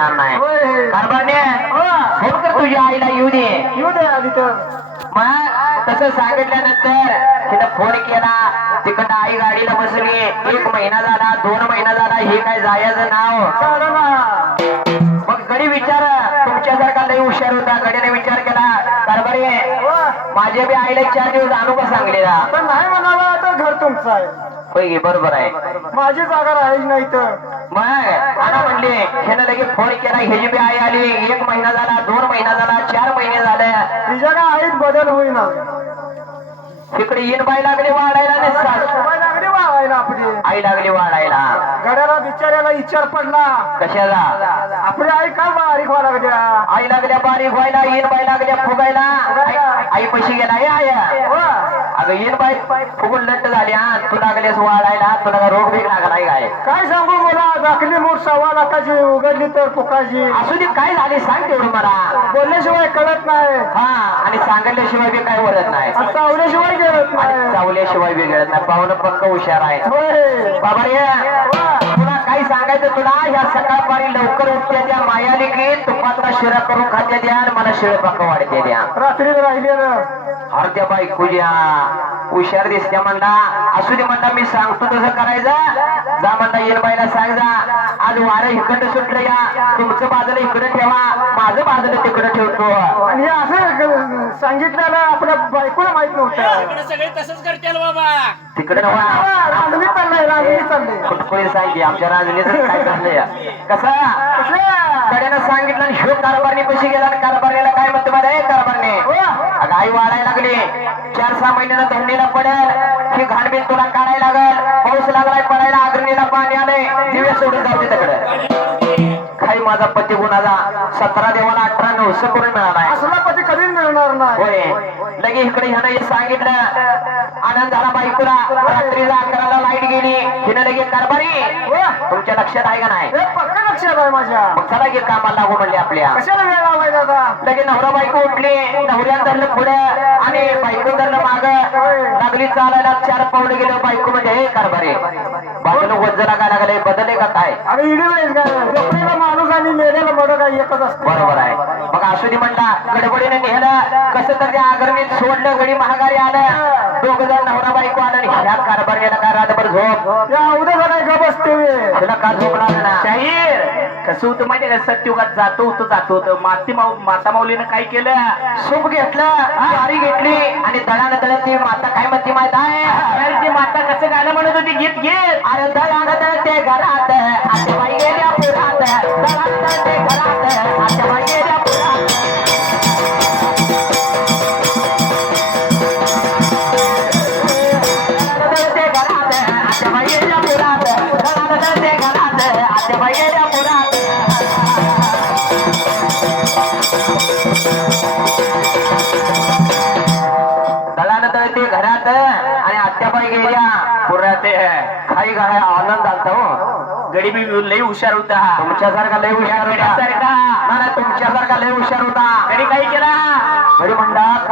देणार नाही होय. कारभारने फोन कर तुझ्या आईला येऊ दे आधी तर मग तसं सांगितल्यानंतर तिनं फोन केला तिकडं आई गाडीला बसली 1 महिना झाला 2 महिना झाला हे काय जायचं नाव चालेल ना. मग गडी विचार तुमच्यासारखा लई हुशार होता गडीने विचार केला कारभारी माझ्या बी आईला 4 दिवस आणू का सांगलेला तर नाही म्हणाला तर घर तुमचं आहे होय घे, बरोबर आहे माझी जागा राहील नाही तर मग आणा म्हणले ह्यानं लगेच फोन केला ह्याची बी आई आली 1 महिना झाला 2 महिना झाला 4 महिने झाले तिच्या का आईत बदल होईना तिकडे येण बाई लागली वाढायला नसतात लागली वाळायला आपली आई लागली वाढायला गड्याला बिचाऱ्याला विचार पडला कशाला आपली आई का बारीक व्हायला लागल्या आई लागल्या बारीक व्हायला येण बाई लागल्या फुगायला आई पैसे गेला हे आय अगं येण बाई फुगून लट्ट झाली हा तू लागलेस वाढायला तुला का रोग बीग लागलाय काय सांगू मला दाखली मूठ 1.25 लाखाची उघडली तर फुकाची असू दे काय झाले सांग तेवढं मला बोलल्याशिवाय कळत नाही हा आणि सांगितल्याशिवाय बी काय वरत नाही आणि चावल्याशिवाय गेलत आणि नाही चावल्याशिवाय बी गळत नाही पाहुणं पक्क हुशार आहे होय. बाबा रे तुला काय सांगायचं तुला ह्या सकाळपारी लवकर उठत्या द्या मायाली की तुपातला शिरा करून खात्या द्या आणि मला शिळ पक्क वाढते द्या रात्री राहिलेलं अर्ध्या बायकोज्या हुशार दिसत्या म्हणला असू दे म्हणला मी सांगतो तसं करायचं जा म्हणला येण बाईला सांग जा आज वारं इकडं सुटलं या तुमचं बाजूला इकडं ठेवा माझं बाजूला तिकडं ठेवतो आणि हे असं सांगितलेलं आपल्या बायकोला माहित नव्हतं इकडे सगळे तसंच करतील बाबा तिकडे नवा रांजणी चाललंय कोणी सांगे आमच्या राजनीतीत काय चाललंय कसं कड्यानं सांगितलं आणि ह्यो कारभारने पैसे गेला आणि कारभारनेला काय म्हणतो मला कारभारने अगं आई वाढायला लागली 4-6 महिन्यानं धरणीला पडेल ही घाणबीन तुला काढायला लागल पाऊस लागलाय पडायला अग्रणीला पाणी आलंय दिवे सोडून जाऊ दे तिकडे काही माझा पती गुणाचा 17 देवाला 18 नवस करून मिळालाय असला पती कधी मिळणार नाही होय लगे इकडे ह्यानं हे सांगितलं आनंद झाला बायकोला रात्रीला 11ला लाईट गेली हिनं लगे कारभारी तुमच्या लक्षात आहे का नाही हे पक्का लक्षात आहे माझ्या मग चला गे कामाला लागू म्हणले आपल्या कशाला वेळ लावायचा आता लगे नवरा बायको उठली नवऱ्यानं धरलं पुढं आणि बायको धरलं माग लागली चालायला 4 पावलं गेलं बायको म्हणजे हे कारभारी बाजूला वज्ज लागायला लागले बदले का काय अरे इडी वेळेस काय झोपलेला माणूस आणि मेलेला मोठं काही एकच असतं बरोबर आहे मग असू दे म्हणला गडबडीने नेहलं कसं तर त्या आगरणीत सोडलं गडी महागारी आलं 2 जण नवरा बायको आलं आणि ह्या कारभारीला काय रातभर झोप या उद्या काय गप असते तुला का झोप लागला ना शाहीर कसं होतं माहितीये का सत्युगात जातो होतं माता माऊलीनं काय केलं सूप घेतलं ज्वारी घेतली आणि दळानं दळत ती माता काय म्हणते माहित आहे ती माता कसं गाणं म्हणत होती गीत घेत अरे दळानं दळते घरात आतेबाई गेल्या पुरात दळानं दळते घरात आतेबाई गेल्या पुरात दळते घरात आतेबाई गेल्या पुरात दळानं दळते घरात आतेबाई गेल्या पुरात दळानं दळते घरात आणि आत्याबाई गेल्या पुरात काही काय आनंद झालता हो गरीबी लई हुशार होता तुमच्यासारखा लय हुशार होता सारखा नाही, तुमच्यासारखा लय हुशार होता तरी काय केला घरी म्हणतात